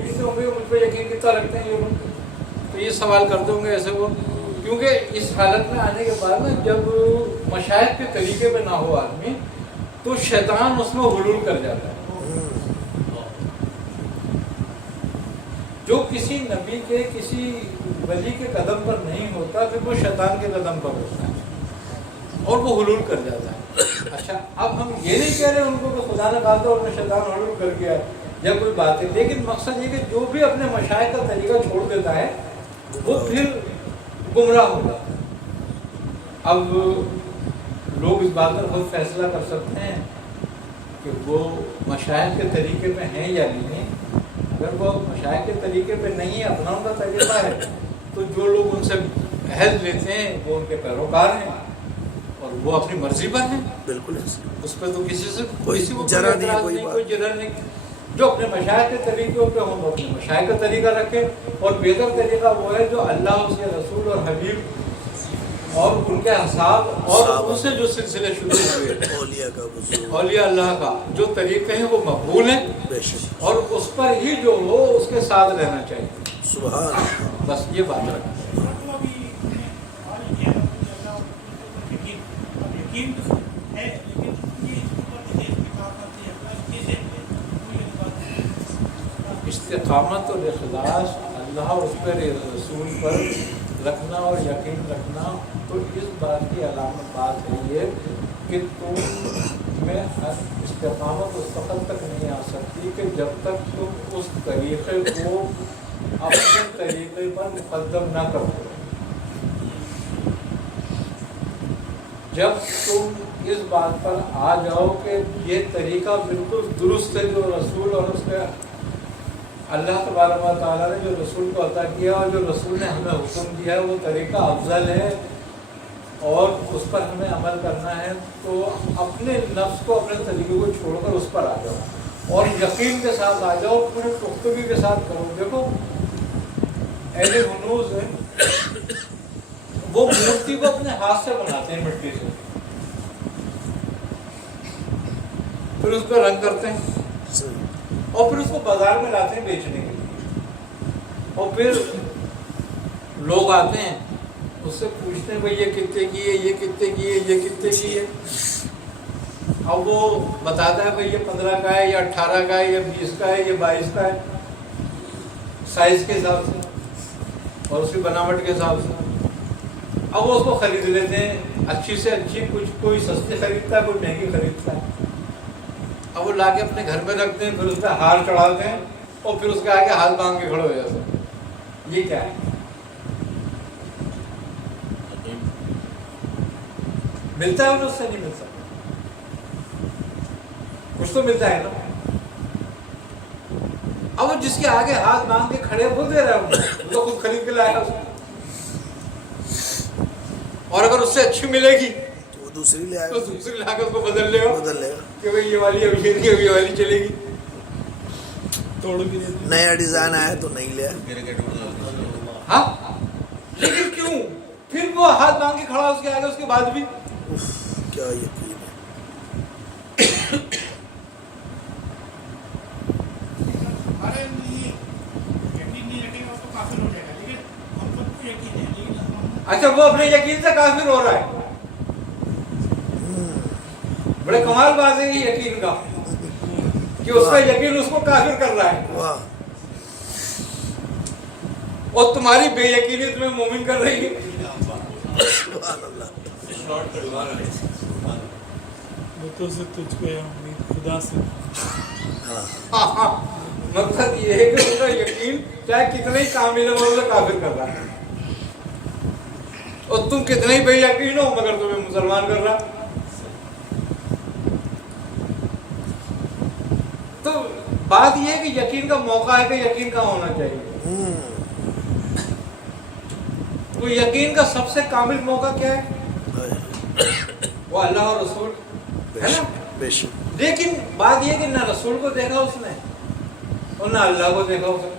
ہوں گے مجھ پہ یقین کتنا رکھتے ہیں یہ لوگ، تو یہ سوال کرتے ہوں گے ایسے وہ، کیونکہ اس حالت میں آنے کے بعد نا جب مشائخ کے طریقے پہ نہ ہو آدمی تو شیطان اس میں غلول کر جاتا ہے. جو کسی نبی کے کسی ولی کے قدم پر نہیں ہوتا پھر وہ شیطان کے قدم پر ہوتا ہے اور وہ حلول کر جاتا ہے. اچھا اب ہم یہ نہیں کہہ رہے ان کو کہ خدا نے کہا تھا اور میں شیطان حلول کر گیا یا کوئی بات ہے، لیکن مقصد یہ کہ جو بھی اپنے مشائخ کا طریقہ چھوڑ دیتا ہے وہ پھر گمراہ ہوگا. اب لوگ اس بات پر خود فیصلہ کر سکتے ہیں کہ وہ مشائخ کے طریقے پہ ہیں یا نہیں. اگر وہ مشائخ کے طریقے پہ نہیں ہے، اپنا ان کا تجربہ ہے، تو جو لوگ ان سے عہد لیتے ہیں وہ ان کے پیروکار ہیں اور وہ اپنی مرضی پر ہیں. بالکل اس پہ تو کسی سے کوئی جرا نہیں، کوئی جرا نہیں. جو اپنے مشائخ کے طریقوں پہ ہوں وہ اپنے مشائخ کا طریقہ رکھے، اور بہتر طریقہ وہ ہے جو اللہ اس کے رسول اور حبیب اور ان کے اصحاب اور ان سے جو سلسلے شروع ہوئے اولیاء اللہ کا جو طریقے ہیں وہ مقبول ہیں، اور اس پر ہی جو ہو اس کے ساتھ رہنا چاہیے. سبحان، بس یہ بات رکھیں. استقامت اور اخلاص اللہ اور اس پر رسول پر رکھنا اور یقین رکھنا، تو اس بات کی علامت بات ہے یہ کہ تم میں استقامت اس وقت تک نہیں آ سکتی کہ جب تک تم اس طریقے کو اپنے طریقے پر مقدم نہ کرو. جب تم اس بات پر آ جاؤ کہ یہ طریقہ بالکل درست ہے جو رسول اور اس کے اللہ تبارک و تعالیٰ نے جو رسول کو عطا کیا اور جو رسول نے ہمیں حکم دیا ہے وہ طریقہ افضل ہے اور اس پر ہمیں عمل کرنا ہے، تو اپنے نفس کو اپنے طریقے کو چھوڑ کر اس پر آ جاؤ اور یقین کے ساتھ آ جاؤ، پورے پختگی کے ساتھ کرو. دیکھو اہل ہنوز ہے وہ مورتی کو اپنے ہاتھ سے بناتے ہیں مٹی سے، پھر اس پہ رنگ کرتے ہیں اور پھر اس کو بازار میں لاتے ہیں بیچنے کے لیے، اور پھر لوگ آتے ہیں اس سے پوچھتے ہیں بھائی یہ کتنے کی ہے، یہ کتنے کی ہے، یہ کتنے کی ہے. اب وہ بتاتا ہے بھائی یہ 15 کا ہے، یا 18 کا ہے، یا 20 کا ہے، یا 22 کا ہے، سائز کے حساب سے اور اس کی بناوٹ کے حساب سے. اب وہ اس کو خرید لیتے ہیں، اچھی سے اچھی، کچھ کوئی سستی خریدتا ہے، کوئی مہنگی خریدتا ہے. اب وہ لا کے اپنے گھر میں رکھتے ہیں، پھر اس پہ ہار چڑھاتے ہیں اور پھر اس کے آگے ہاتھ باندھ کے کھڑے ہو جاتے ہیں. یہ کیا ہے؟ ملتا ہے انہیں، اس سے نہیں ملتا، کچھ تو ملتا ہے نا. اب وہ جس کے آگے ہاتھ باندھ کے کھڑے وہ دے رہا ہے، وہ تو خود خرید کے لایا اس کو، اور اگر اس سے اچھی ملے گی تو دوسری لے آئے، تو دوسری لا کے اس کو بدل لے گا کہ بھائی یہ والی ابھی نہیں، ابھی والی چلے گی. توڑ بھی نیا ڈیزائن آیا تو نہیں لیا. ہاں لیکن کیوں پھر وہ ہاتھ باندھ کے کھڑا اس کے آگے، اس کے بعد بھی کیا یقین اچھا وہ اپنے یقین سے کافر ہو رہا ہے. بڑے کمال بات ہے یہ یقین کا کہ اس کا یقین اس کو کافر کر رہا ہے، واہ، اور تمہاری بے یقینی تمہیں مومن کر رہی ہے. سبحان اللہ. بتوں سے تجھ کو یا امید خدا سے. مقصد یہ ہے کہ اس کا یقین چاہے کتنے ہی کامل ہو اسے کافر کر رہا ہے، اور تم کتنے ہی بے یقین ہو مگر تمہیں مسلمان کر رہا. تو بات یہ ہے کہ یقین کا موقع ہے کہ یقین کہاں ہونا چاہیے. تو یقین کا سب سے کامل موقع کیا ہے؟ وہ اللہ اور رسول ہے نا. بے شک. لیکن بات یہ کہ نہ رسول کو دیکھا اس نے اور نہ اللہ کو دیکھا اس نے.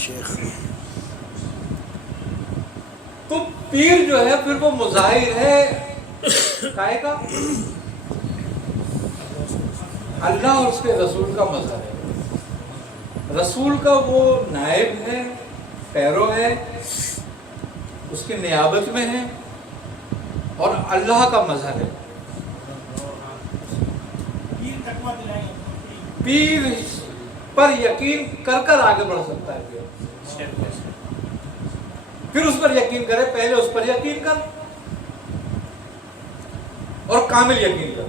شیخ تو پیر جو ہے پھر وہ مظاہر ہے کائے کا؟ اللہ اور اس کے رسول کا مظہر ہے. रसूल का वो नायब है, पैरो है, उसकी नियाबत में है और अल्लाह का मजहर है। पीर पर यकीन कर कर आगे बढ़ सकता है। फिर उस पर यकीन करे, पहले उस पर यकीन कर और कामिल यकीन कर।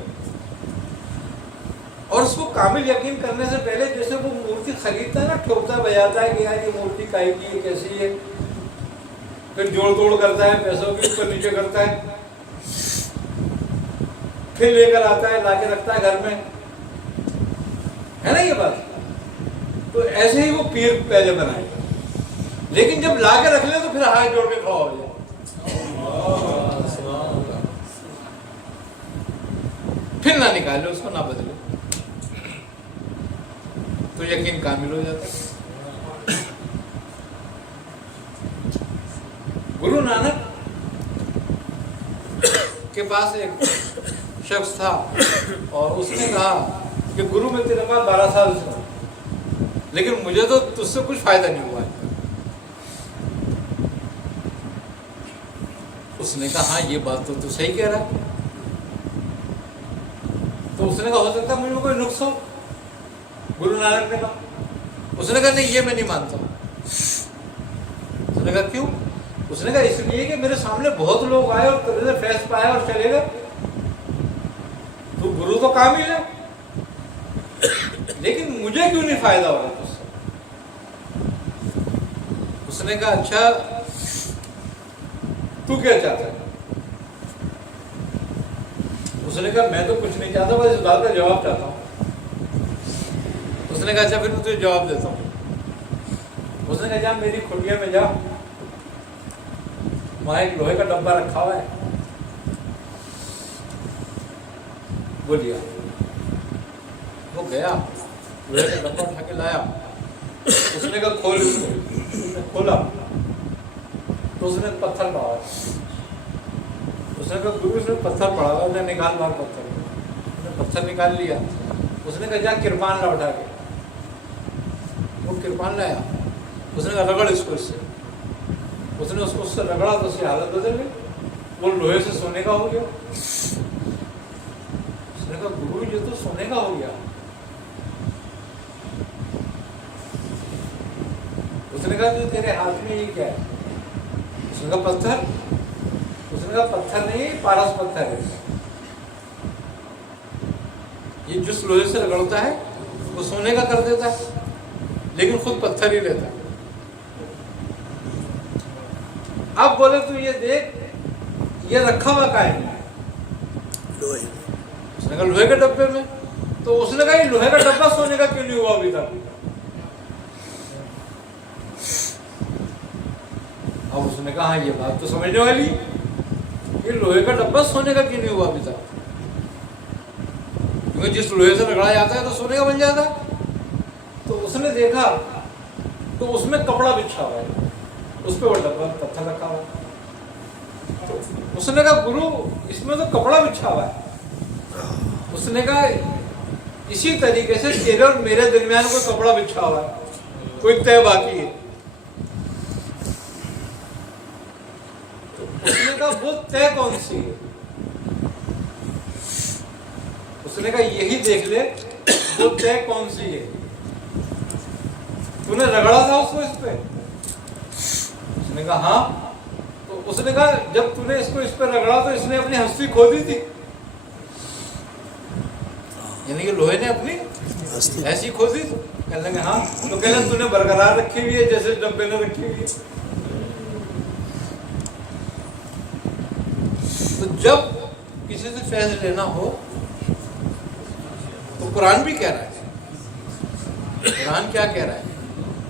और उसको कामिल यकीन करने से पहले जैसे वो मूर्ति खरीदता है ना, ठोकता बजाता है कि यार ये मूर्ति काहे की है, कैसी है, फिर जोड़ तोड़ करता है, पैसों के ऊपर नीचे करता है, फिर लेकर आता है, लाके रखता है घर में, है ना ये बात। तो ऐसे ही वो पीर पहले बनाएगा, लेकिन जब लाके रख ले तो फिर हाथ जोड़ के खड़ा हो जाए, फिर ना निकाले उसको, ना बदले, तो यकीन कामिल हो जाता है। गुरु नानक के पास एक शख्स था और उसने कहा कि गुरु मैं तेरे पास 12 साल से हूं, लेकिन मुझे तो तुझसे कुछ फायदा नहीं हुआ है। उसने कहा हाँ ये बात तो तू सही कह रहा है। तो उसने कहा हो सकता है मुझे कोई नुक्स हो। गुरु नानक ने कहा, उसने कहा नहीं ये मैं नहीं मानता। उसने कहा क्यों? उसने कहा इसलिए कि मेरे सामने बहुत लोग आए और तेरे से फैस पाया और चले गए। तो गुरु तो कामिल है, लेकिन मुझे क्यों नहीं फायदा हो रहा तुझसे? उसने कहा अच्छा तू क्या चाहता है? उसने कहा मैं तो कुछ नहीं चाहता, बस इस बात का जवाब चाहता हूँ। उसने कहा अच्छा फिर मैं तुझे जवाब देता हूँ। उसने कहा जा मेरी खुलिया में जा, वहां एक लोहे का डब्बा रखा हुआ है, वो लिया। वो गया, लोहे का डब्बा उठा के लाया। उसने कहा खोल इसको। उसने खोला तो उसने पत्थर पड़ा। उसने कहा गुरु इसमें पत्थर पड़ा हुआ, उसने निकाल बाहर पत्थर। उसने पत्थर निकाल लिया। उसने कहा जा किरपान ला उठा के। वो किरपान लाया। उसने कहा रगड़ इसको इससे। उसने उसको उससे रगड़ा तो उसकी हालत बदल गई, वो लोहे से सोने का हो गया। उसने कहा गुरु ये तो सोने का हो गया। उसने कहा तो तेरे हाथ में ये क्या है? उसने कहा पत्थर। उसने कहा पत्थर नहीं पारस पत्थर है, ये जिस लोहे से रगड़ता है वो सोने का कर देता है, लेकिन खुद पत्थर ही रहता है। अब बोले तू ये देख ये रखा हुआ का है? लोहे। उसने कहा लोहे के डब्बे में। तो उसने कहा ये लोहे का डब्बा सोने का क्यों नहीं हुआ अभी तक? अब उसने कहा हाँ ये बात तो समझने वाली, ये लोहे का डब्बा सोने का क्यों नहीं हुआ अभी तक? क्योंकि जिस लोहे से रगड़ा जाता है तो सोने का बन जाता है। तो उसने देखा तो उसमें कपड़ा बिछा हुआ है, उस पर वो डब्बा पत्थर रखा हुआ है। तो उसने कहा गुरु इसमें तो कपड़ा बिछा हुआ है। उसने कहा इसी तरीके से तेरे और मेरे दरमियान कोई कपड़ा बिछा हुआ है, कोई तय बाकी है। तो उसने कहा वो तय कौन सी है? उसने कहा यही देख ले वो तय कौन सी है। तूने रगड़ा था उसको इस पे? उसने कहा हाँ। तो उसने कहा जब तूने इसको इस पे रगड़ा तो इसने अपनी हस्ती खो दी थी, यानी कि लोहे ने अपनी ऐसी खो दी। कहने लगे हाँ। तो कहने तूने बरकरार रखी हुई है जैसे डब्बे ने रखी हुई है। तो जब किसी से फैज लेना हो तो कुरान भी कह रहा है। कुरान क्या कह रहा है?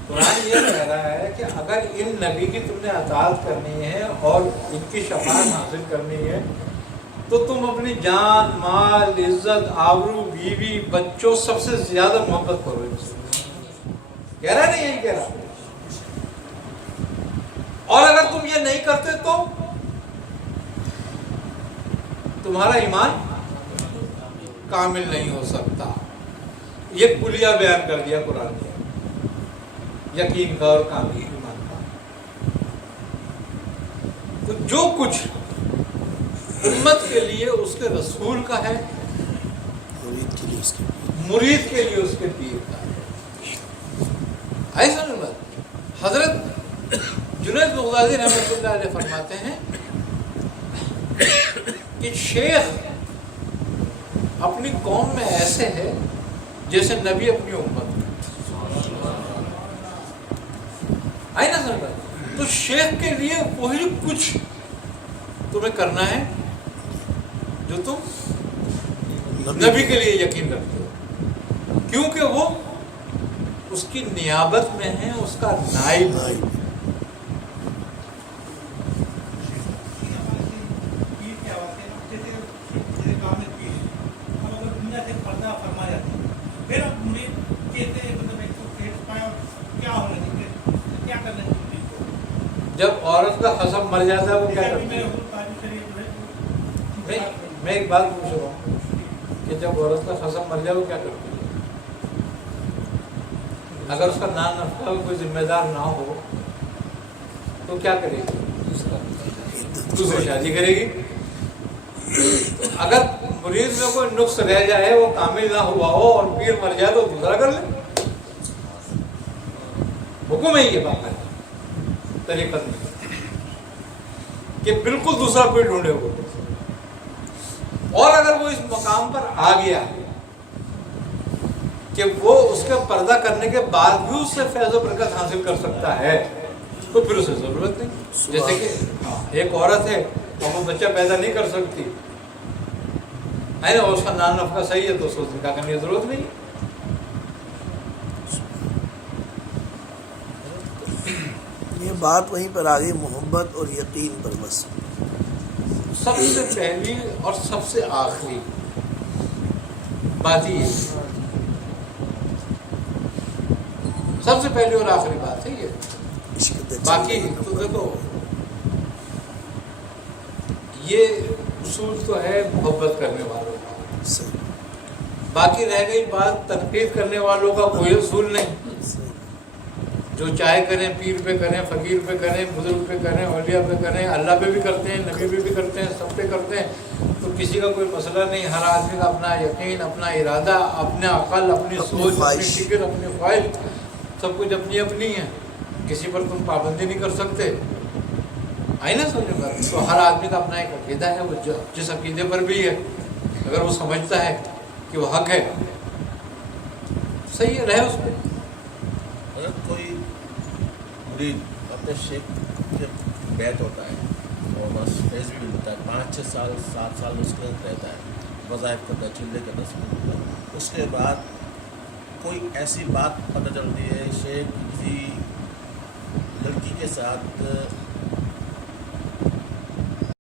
कुरान ये कह रहा है कि अगर इन नबी की तुमने अताअत करनी है और इनकी शफाअत हासिल करनी है तो तुम अपनी जान, माल, इज्जत, आबरू, बीवी, बच्चों सबसे ज्यादा मोहब्बत करो इनसे। कह रहा है ना, यही कह रहा है। और अगर तुम ये नहीं करते तो तुम्हारा ईमान कामिल नहीं हो सकता। ये कुलिया बयान कर दिया कुरान ने। यकीन का और कामिल ईमान का। तो जो कुछ उम्मत के लिए उसके रसूल का है, मुरीद के लिए उसके मुरीद के लिए उसके पीर का है। ऐसा नहीं बात। हजरत जुनैद बगदादी रहमतुल्लाह अलैह फरमाते हैं कि शेख अपनी कौम में ऐसे है जैसे नबी अपनी उम्मत में। आई ना समझ? तो शेख के लिए वही कुछ तुम्हें करना है जो तुम नबी के लिए यकीन रखते हो, क्योंकि वो उसकी नियाबत में है, उसका नाइब है। जब औरत का हसब मर जाता है वो क्या करती है? मैं एक बात पूछ रहा हूँ कि जब औरत का हसब मर जाए वो क्या करती है? अगर उसका नाम नफका कोई जिम्मेदार ना हो तो क्या करेगी? दूसरी शादी करेगी। तो अगर मुरीद में कोई नुक्स रह जाए, वो कामिल ना हुआ हो और पीर मर जाए तो दूसरा कर ले। हुक्म है ये बात है तरीकत में कि बिल्कुल दूसरा पीर ढूंढे वो। और अगर वो इस मकाम पर आ गया कि वो उसके पर्दा करने के बाद भी उससे फैज़ व बरकत हासिल कर सकता है तो फिर उसे जरूरत नहीं। जैसे कि एक औरत है और वो बच्चा पैदा नहीं कर सकती है ना, उसका नाम नफका सही है तो उसको निकाह करने की जरूरत नहीं। ये बात वहीं पर आ गई, मोहब्बत और यकीन पर। बस सबसे पहली और सबसे आखिरी बात ही है, सबसे पहली और आखिरी बात है ये। बाकी तो देखो ये उसूल तो है मोहब्बत करने वालों का, बाकी रह गई बात तनकीद करने वालों का कोई उसूल नहीं। जो चाहे करें, पीर पे करें, फकीर पे करें, बुजुर्ग पे करें, औलिया पे करें, अल्लाह पे भी करते हैं, नबी पे भी करते हैं, सब पे करते हैं, तो किसी का कोई मसला नहीं। हर आदमी का अपना यकीन, अपना इरादा, अपना अकल, अपनी सोच, अपनी फिक्र, अपनी ख्वाहिश, सब कुछ अपनी अपनी है। किसी पर तुम पाबंदी नहीं कर सकते। आई ना समझ में? तो हर आदमी का अपना एक अकीदा है, वो जिस अकीदे पर भी है, अगर वो समझता है कि वो हक है, सही है, रहे उस पर। अगर कोई मुरीद अपने शेख के बैत होता है और बस फैज़ भी मिलता है, 5-6 साल 7 साल उसके साथ रहता है, वज़ाइफ करता है, चिल्ले का 10 मिनट होता है, उसके बाद कोई ऐसी बात पता चलती है शेख किसी लड़की के साथ